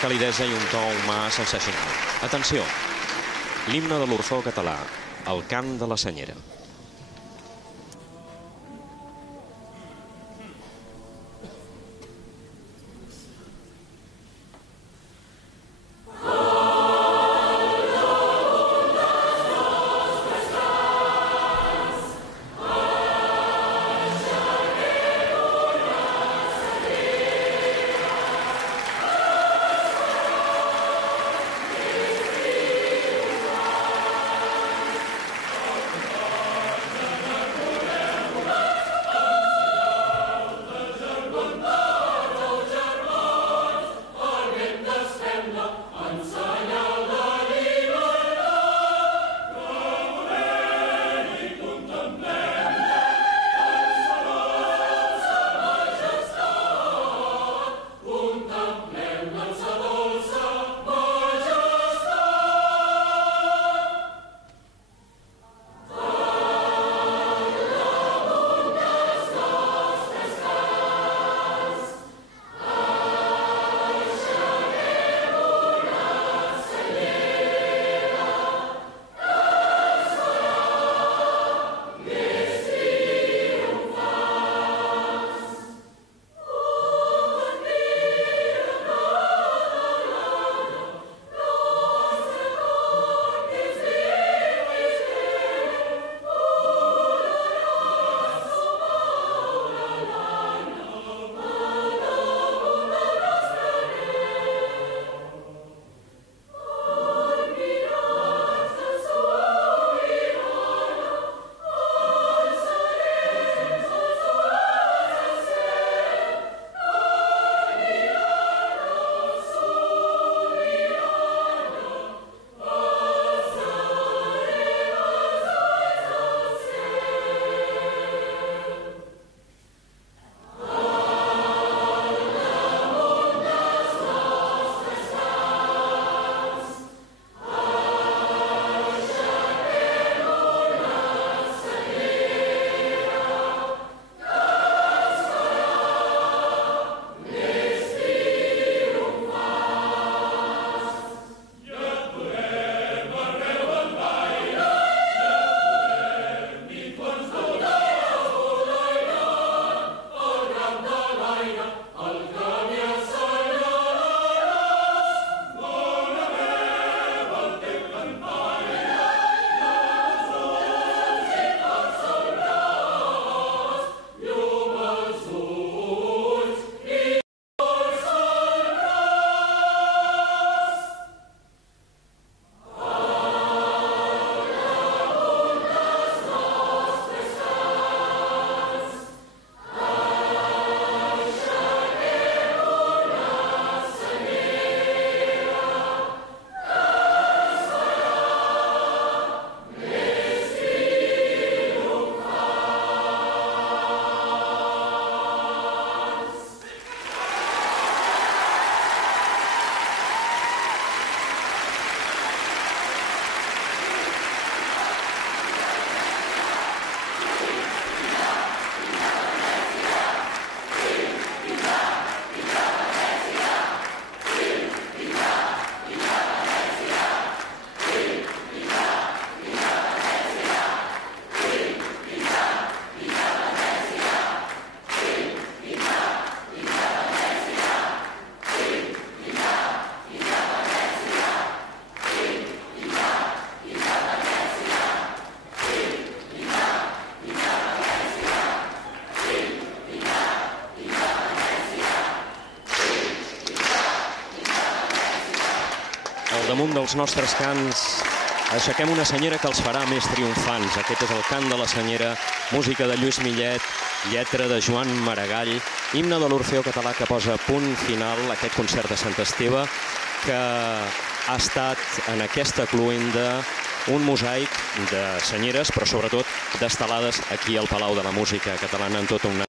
calidesa i un to humà sensacional. Atenció, l'himne de l'Orfeó Català, el cant de la Senyera. Damunt dels nostres cants aixequem una senyera que els farà més triomfants. Aquest és el cant de la Senyera, música de Lluís Millet, lletra de Joan Maragall, himne de l'Orfeó Català que posa punt final a aquest concert de Sant Esteve, que ha estat en aquesta cloenda un mosaic de senyeres, però sobretot d'estelades aquí al Palau de la Música Catalana en tota una